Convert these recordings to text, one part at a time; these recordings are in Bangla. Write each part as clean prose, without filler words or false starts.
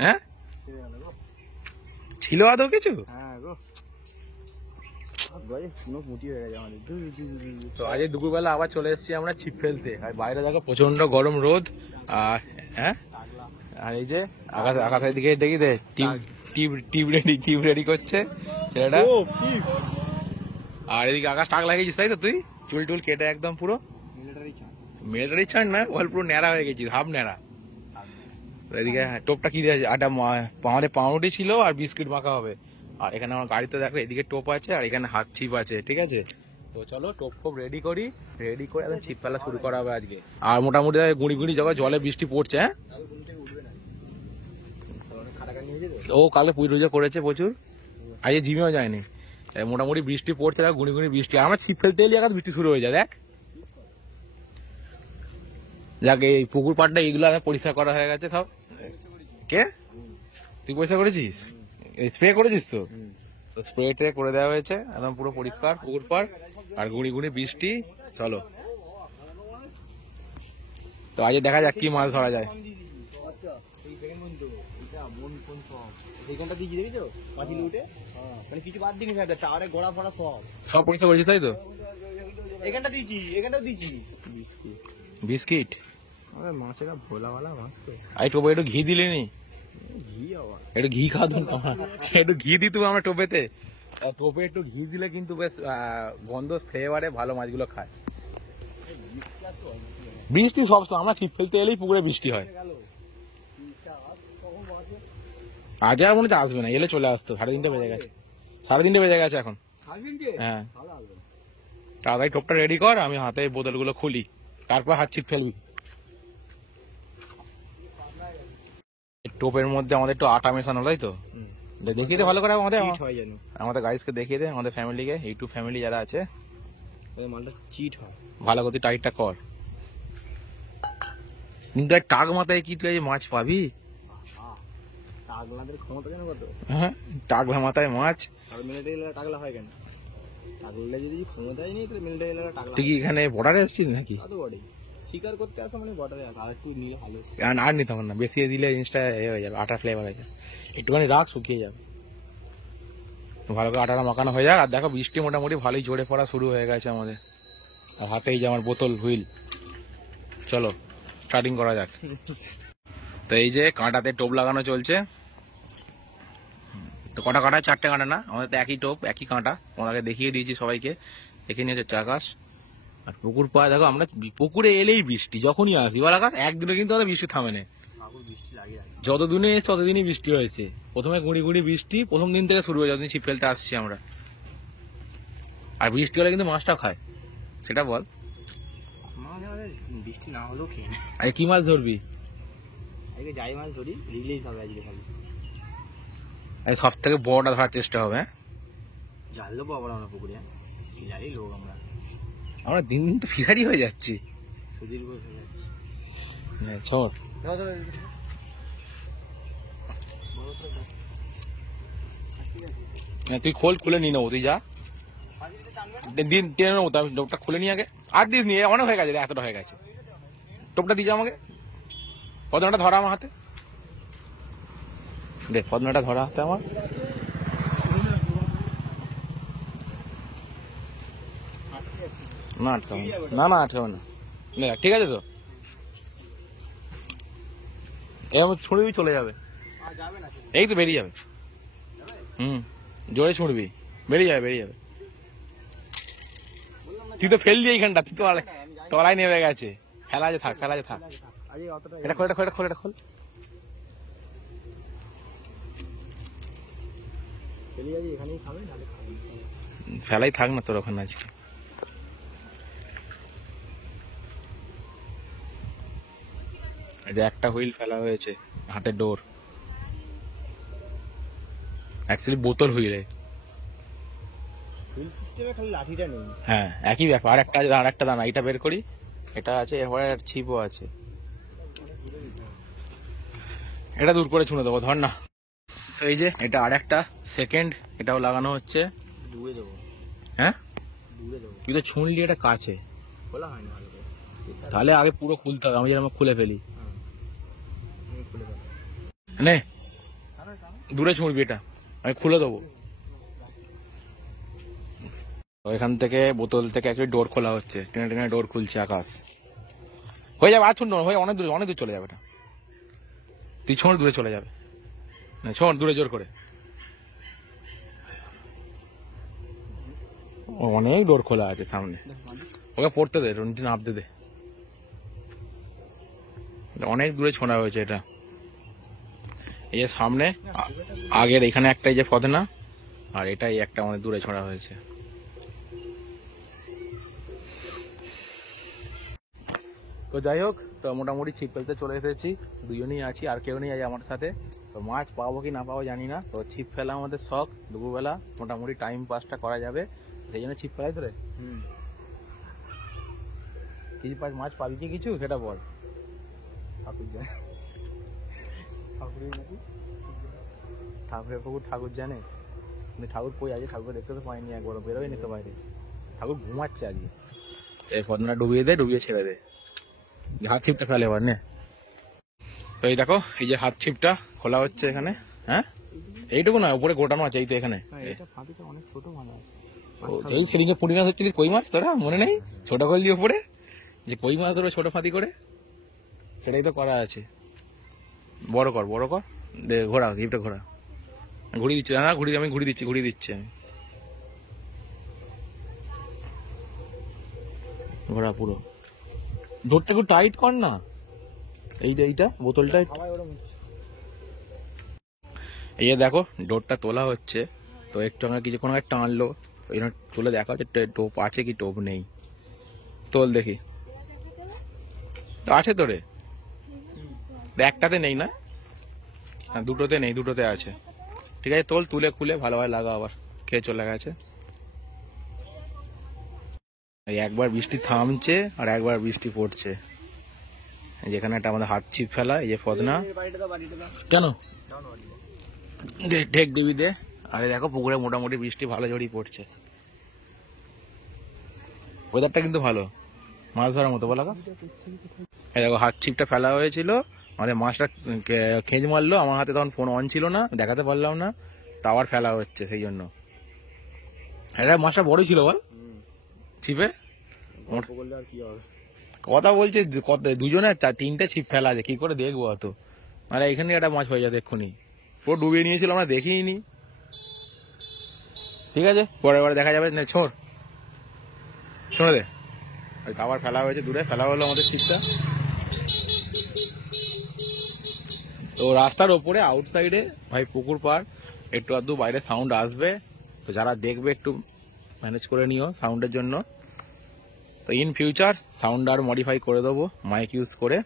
হ্যাঁ ছিল আদৌ কিছু? তো আজ দুপুরবেলা আবার চলে এসেছি আমরা ছিপ ফেলতে। আর বাইরে দেখো প্রচন্ড গরম রোদ। আর হ্যাঁ আর এই যে আকাশের দিকে দেখি দে টিপ রেডি করছে ছেলেটা। আর এদিকে আকাশ টাক লাগিয়েছিস তাই তো তুই? চুল টুল কেটে একদম পুরো মিলিটারি ছাড় না, বল পুরো ন্যাড়া হয়ে গেছিস, হাফ ন্যাড়া। এদিকে টোপটা কি দিয়ে আমাদের পাউরুটি ছিল আর বিস্কিট মাখা হবে। আর এখানে আমার গাড়িতে দেখো এদিকে টোপ আছে আর এখানে হাত ছিপ আছে, ঠিক আছে? তো চলো টোপ ফোপ রেডি করে একদম ছিপ ফেলা শুরু করা হবে আজকে। আর মোটামুটি গুঁড়ি গুঁড়ি যখন জলে বৃষ্টি পড়ছে। হ্যাঁ ও কালকে পুজো করেছে প্রচুর, আজকে জিমেও যায়নি। মোটামুটি বৃষ্টি পড়ছে, গুঁড়ি গুঁড়ি বৃষ্টি। আমরা ছিপ ফেলতে এলে এখন বৃষ্টি শুরু হয়ে যায়। দেখ যাক এই পুকুর পাড়টা এইগুলো পরিষ্কার করা হয়ে গেছে সব। কে তুই পরিষ্কার করেছিস? স্প্রে করেছিস? তো স্প্রে ট্রে করে দেওয়া হয়েছে, একদম পুরো পরিষ্কার পুকুর পাড়। আর গুঁড়ি গুঁড়ি বৃষ্টি। চলো তো আজ দেখা যাক কি মাছ ধরা যায়। সব পরিষ্কার করেছিস তাই তো? বিস্কিট মাছেরা ভোলা ভালা মাছ তো। একটু ঘি দিলে নি? একটু ঘি খাওয়া একটু ঘি দিত আমরা টোপেতে। টোপে একটু ঘি দিলে কিন্তু বেশ গন্ধ ফ্লেভারে ভালো মাছগুলো খায়। বৃষ্টি সব আমরা ছিপ ফেলতে এলেই পুকুরে বৃষ্টি হয়। আজ আর মনে হচ্ছে আসবে না, এলে চলে আসতো। 3:30 বেজে গেছে, 3:30 বেজে গেছে এখন। হ্যাঁ তাড়াতাড়ি টোপটা রেডি কর, আমি হাতে বোতলগুলো খুলি, তারপর হাত ছিপ ফেলবি। টোপের মধ্যে আমাদের একটু আটা মেশানো, তাই তো? দেখিয়ে দে ভালো করে আমাদের গাইজকে দেখিয়ে দে, আমাদের ফ্যামিলিকে, ইউটিউব ফ্যামিলি যারা আছে। মালটা চিট হয়, ভালো করে টাইটটা কর। কিন্তু টাক মাথায় কি তুই মাছ পাবি? হ্যাঁ টাকলা মাথায় মাছ। তুই কি এখানে বর্ডারে এসেছিস নাকি? শিকার করতে আসা মানে বর্ডারে আসা। আর একটু নিলে ভালো, আর নিতে হবে না, বেশি দিলে জিনিসটা হয়ে যাবে, আটা ফ্লেভার হয়ে যাবে। একটুখানি রাখ, শুকিয়ে যাবে, ভালো করে আটাটা মাখানো হয়ে যাক। আর দেখো বৃষ্টি মোটামুটি ভালোই জোরে পড়া শুরু হয়ে গেছে আমাদের। আর হাতে এই যে আমার বোতল হুইল। চলো স্টার্টিং করা যাক। তো এই যে কাঁটাতে টোপ লাগানো চলছে। তো কটা কাঁটা? 4টে কাঁটা না, আমাদের তো একই টোপ একই কাঁটা। ওনাকে দেখিয়ে দিয়েছি সবাইকে, দেখে নিয়েছে চাকাশ। আর পুকুর পাড়ে দেখো, আমরা পুকুরে এলেই বৃষ্টি, যখনই আসি বল আকাশ। একদিনে কিন্তু আমাদের বৃষ্টি থামে না, যতদিনে এসে ততদিনই বৃষ্টি হয়েছে। প্রথমে গুঁড়ি গুঁড়ি বৃষ্টি প্রথম দিন থেকে শুরু হয়ে, যতদিন ছিপ ফেলতে আসছি আমরা। আর বৃষ্টি হলে কিন্তু মাছটাও খায়, সেটা বল। বৃষ্টি না হলেও খেয়ে নেয়। আরে কি মাছ ধরবি? যাই মাছ ধরি রিলিজ হবে আজকে খালি। সব থেকে বড়টা ধরার চেষ্টা হবে। জাল দেবো আবার আমরা পুকুরে, জানি লোক আমরা দিন দিন তো ফিশারি হয়ে যাচ্ছি। তুই খোল, খুলে নিয়ে নেবো, তুই যা দিন টেনে নেবো। আমি টোপটা খুলে নিয়ে আগে। আর দিস নিয়ে অনেক হয়ে গেছে, এতটা হয়ে গেছে। টোপটা দিয়ে আমাকে, পদ্মটা ধরা আমার হাতে, দেখ পদ্মটা ধরা হাতে আমার। না আটকাবে না, না আটকাবে না, ঠিক আছে তো? এরকম ছুঁড়বি চলে যাবে, এই তো বেরিয়ে যাবে। জোরে ছুঁড়বি, বেরিয়ে যাবে, বেরিয়ে যাবে। তুই তো ফেললি এইখানটা, তুই তো তলায় নেমে গেছে। ফেলা যে থাক, ফেলা যে থাক। এটা খোল, এটা খোল, এটা খোল, এটা খোল। ফেলাই থাক না তোর ওখানে আজকে। একটা হুইল ফেলা হয়েছে, হাতের ডোর, অ্যাকচুয়ালি বোতল হুইল। হ্যাঁ একই ব্যাপার। আর একটা দানা, এটা বের করি, এটা আছে, এরপরে ছিপও আছে, এটা দূর করে ছুঁড়ে দেবো, ধর না। তো এই যে এটা আর একটা সেকেন্ড, এটাও লাগানো হচ্ছে। হ্যাঁ তুই তো ছুঁড়লি এটা কাছে, তাহলে আগে পুরো খুলতে হবে, আমি যেন খুলে ফেলি। নে দূরে ছুঁড়বি, এটা আমি খুলে দেবো। এখান থেকে বোতল থেকে একটা ডোর খোলা হচ্ছে, টেনে টেনে ডোর খুলছে আকাশ। হয়ে যাবে, আর ছোট হয়ে অনেক দূরে, অনেক দূর চলে যাবে এটা। তুই ছোঁড়, দূরে চলে যাবে, ছোঁড় দূরে জোর করে। অনেক ডোর খোলা আছে সামনে, ওকে পড়তে দে, নিচে নামতে দে। অনেক দূরে ছোঁড়া হয়েছে এটা। এই যে সামনে আগের এখানে একটা, এই যে ফদনা, আর এটাই একটা অনেক দূরে ছোঁড়া হয়েছে। তো যাই হোক, তো মোটামুটি ছিপ ফেলতে চলে এসেছি, দুজনেই আছি, আর কেউ নেই আজ আমার সাথে। তো মাছ পাবো কি না পাবো জানি না। তো ছিপ ফেলা আমাদের শখ, দুপুরবেলা মোটামুটি টাইম পাসটা করা যাবে, সেই জন্য ছিপ ফেলাই। তোরে কিছু মাছ পাবি কি কিছু সেটা বল। ঠাকুরের পুকুর ঠাকুর জানে, কিন্তু ঠাকুর কই আছে, ঠাকুর দেখতে তো পাইনি, একবারও বেরোয় নি তো বাইরে। ঠাকুর ঘুমাচ্ছে আজকে। এই ফদনা ডুবিয়ে দে, ডুবিয়ে ছেড়ে দে। হাত ছিপটা ফেলে এবার নে। তো এই দেখো, এই যে হাত ছিপটা খোলা হচ্ছে এখানে। হ্যাঁ এইটুকু না, উপরে গোটানো আছে, এই তো এখানে। এই সেদিনকে পুঁটি মাছ হচ্ছিলিস, কই মাছ তোরা মনে নেই? ছোট কল দিয়ে উপরে যে কই মাছ ধরো ছোট ফাঁদি করে, সেটাই তো করা আছে। বড় কর, বড় কর, দে ঘোরা, ছিপটা ঘোরা। ঘুরিয়ে দিচ্ছি, হ্যাঁ ঘুরিয়ে, আমি ঘুরিয়ে দিচ্ছি, ঘুরিয়ে দিচ্ছি আমি। ঘোরা পুরো, ডোরটা একটু টাইট কর না, এইটা বোতলটা। এই যে দেখো ডোরটা তোলা হচ্ছে, তো একটু আমার কিছুক্ষণ আগে টানলো, এখানে তুলে দেখা হচ্ছে টোপ আছে কি টোপ নেই। তোল দেখি, আছে তোরে? একটাতে নেই না, দুটোতে নেই, দুটোতে আছে। ঠিক আছে তোল, তুলে খুলে ভালোভাবে লাগা, আবার খেয়ে চলে গেছে। একবার বৃষ্টি থামছে আর একবার বৃষ্টি পড়ছে। যেখানে একটা আমাদের হাত ছিপ ফেলা, এই যে ফদনা। কেন ঢেক দিবি দে। আরে দেখো পুকুরে মোটামুটি বৃষ্টি ভালো জড়িয়ে পড়ছে, ওয়েদারটা কিন্তু ভালো, মাছ ধরার মতো বলা। এই দেখো হাত ছিপটা ফেলা হয়েছিল, আমাদের মাছটা খেঁজ মারলো, আমার হাতে তখন ফোন অন ছিল না, দেখাতে পারলাম না, তা আবার ফেলা হচ্ছে সেই জন্য। এটা মাছটা বড় ছিল বল, ছিপে কথা বলছে, দুজনে তিনটে ছিপ ফেলা আছে, কি করে দেখবো অত। মানে এখানে একটা মাছ হয়ে যাবে এক্ষুনি, পুরো ডুবিয়ে নিয়েছিল, আমরা দেখিনি। ঠিক আছে পরের বার দেখা যাবে। ছোঁড়, ছোঁড়ে দে। আবার ফেলা হয়েছে, দূরে ফেলা হলো আমাদের ছিপটা। তো রাস্তার ওপরে আউটসাইডে ভাই পুকুর পার, একটু আধটু বাইরে সাউন্ড আসবে, তো যারা দেখবে একটু ম্যানেজ করে নিও সাউন্ডের জন্য। তো ইন ফিউচার সাউন্ড আর মডিফাই করে দেবো মাইক ইউজ করে।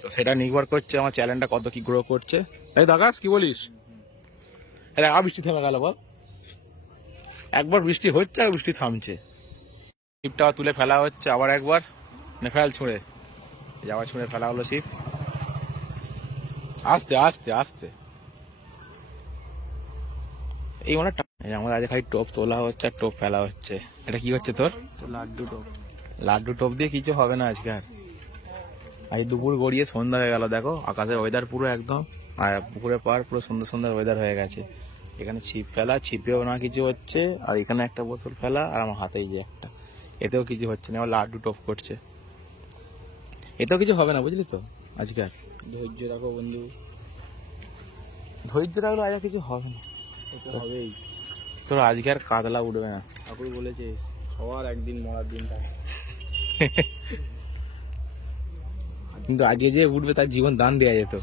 তো সেটা নির্ভর করছে আমার চ্যানেলটা কত কি গ্রো করছে, তাই দাগাস কি বলিস? আর বৃষ্টি থেমে গেল বল, একবার বৃষ্টি হচ্ছে আর বৃষ্টি থামছে। ছিপটা তুলে ফেলা হচ্ছে আবার একবার, ফেল ছুঁড়ে, আবার ছুঁড়ে ফেলা হলো ছিপ, আস্তে আস্তে আস্তে। এই মানে আমার আজ খালি টোপ তোলা হচ্ছে আর টোপ ফেলা হচ্ছে। এটা কি হচ্ছে তোর? লাড্ডু টোপ। লাড্ডু টোপ দিয়ে কিছু হবে না আজকে আর। আজ দুপুর গড়িয়ে সন্ধ্যা হয়ে গেল, দেখো আকাশের ওয়েদার পুরো একদম, আর পুকুরের পার পুরো সুন্দর সুন্দর ওয়েদার হয়ে গেছে। এখানে ছিপ ফেলা, ছিপেও না কিছু হচ্ছে, আর এখানে একটা বোতল ফেলা, আর আমার হাতেই যে একটা, এতেও কিছু হচ্ছে না, আমার লাড্ডু টোপ করছে, এতেও কিছু হবে না, বুঝলি তো আজকে আর। ধৈর্য রাখো বন্ধু, ধৈর্য রাখলে আজ কিছু হবে না, হবেই তোর। আজকে আর কাতলা উঠবে না, ঠাকুর বলেছে সবার একদিন মরার দিনটা। কিন্তু আজকে যে উঠবে তার জীবন দান দেওয়া যেত,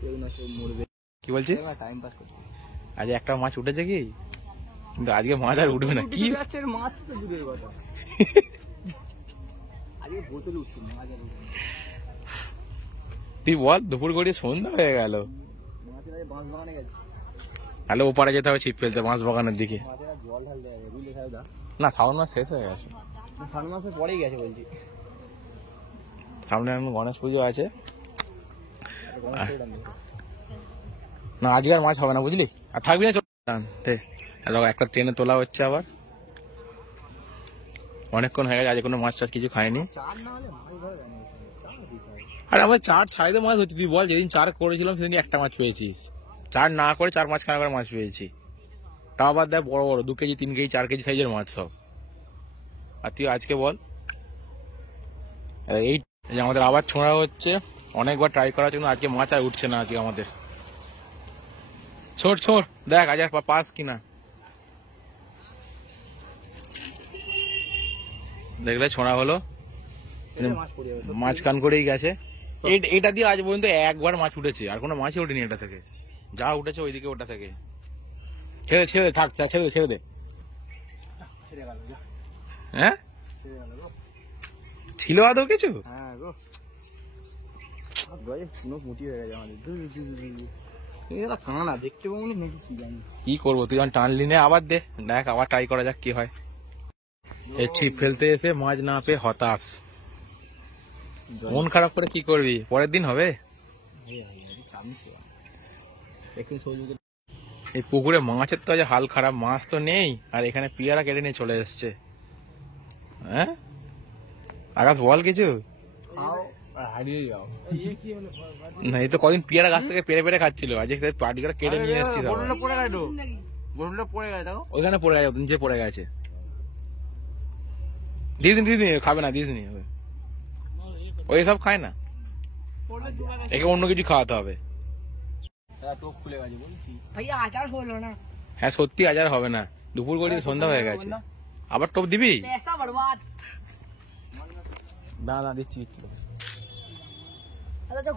কেউ না কেউ মরবে। কি বলছিস? টাইম পাস করতে আজ একটা মাছ উঠেছে কি, কিন্তু আজকে মাছ আর উঠবে না। কি মাছ তো দূরের কথা, আজকে বোতল উঠছে না। তুই বল, দুপুর গড়িয়ে সন্ধ্যা হয়ে গেল, তাহলে ওপারে যেতে হবে ছিপ ফেলতে, মাছ বাগানের দিকে। না শ্রাবণ মাস শেষ হয়ে গেছে, শ্রাবণ মাসের পরেই গেছে বলছি। সামনে গণেশ পুজো আছে, না আজকে আর মাছ হবে না বুঝলি, আর থাকবি না। একটা ট্রেনে তোলা হচ্ছে আবার, অনেকক্ষণ হয়ে গেছে, আজ কোনো মাছ টাছ কিছু খায়নি। চার না হলে মাছ ধরা যায় না, চার দিতে হয়। আর আমার চার ছাড়িতে মাছ হচ্ছে, তুই বল যেদিন চার করেছিলাম সেদিন একটা মাছ পেয়েছিস, চার না করে 4-5 করে মাছ পেয়েছি, তা আবার দেখ বড় বড় 2 কেজি 3 কেজি 4 কেজি সাইজের মাছ সব। আর তুই আজকে বল এই যে আমাদের আবার ছোঁড়া হচ্ছে, অনেকবার ট্রাই করা হচ্ছে কিন্তু আজকে মাছ আর উঠছে না আজকে আমাদের। ছোট ছোট দেখ আজ আর পাস কিনা, দেখলে ছোঁড়া হলো, মাছ পড়ে যাবে। মাছ কান করেই গেছে। এইটা দিয়ে আজ পর্যন্ত একবার মাছ উঠেছে, আর কোনো মাছই ওঠেনি এটা থেকে, যা উঠেছে ওইদিকে ওটা থেকে। ছেড়ে ছেড়ে থাক, ছেড়ে দে ছেড়ে দে। ছেড়ে গেল, যা। হ্যাঁ ছেড়ে গেল গো। ছিল আদৌ কিছু? হ্যাঁ গো, পুরো মুটি হয়ে গেছে আমাদের। এটা কানা দেখতে পাবো নাকি কি জানি। কি করবো, তুই যখন টানলি নে আবার দে, দেখ আবার ট্রাই করা যাক কি হয়। এই ছিপ ফেলতে এসে মাছ না পেয়ে হতাশ, মন খারাপ করে কি করবি, পরের দিন হবে। এই পুকুরে মাছের তো আজ হাল খারাপ, মাছ তো নেই, আর এখানে পিয়ারা কেটে নিয়ে চলে এসছে। হ্যাঁ আকাশ বল কিছু। খাও আর হারিয়ে যাও। না এই তো কদিন পিয়ারা গাছ থেকে পেরে পেরে খাচ্ছিল, আজকে পার্টি করে কেটে নিয়ে এসছিস আবার। গরুটা পড়ে গেছে তো, গরুটা পড়ে গেছে দেখো। ওইখানে পড়ে গেছে, নিচে পড়ে গেছে। দিস নি খাবে না, দিস নি ওই সব খায় না, একে অন্য কিছু খাওয়াতে হবে। টোপ খুলে গেছে বলছি। भैया आचार खोलो ना, হ্যাঁ সত্যি আজ আর হবে না, দুপুর গড়িয়ে সন্ধ্যা হয়ে গেছে, আবার টোপ দিবি? पैसा बर्बाद। না না দিচ্ছি। अरे तो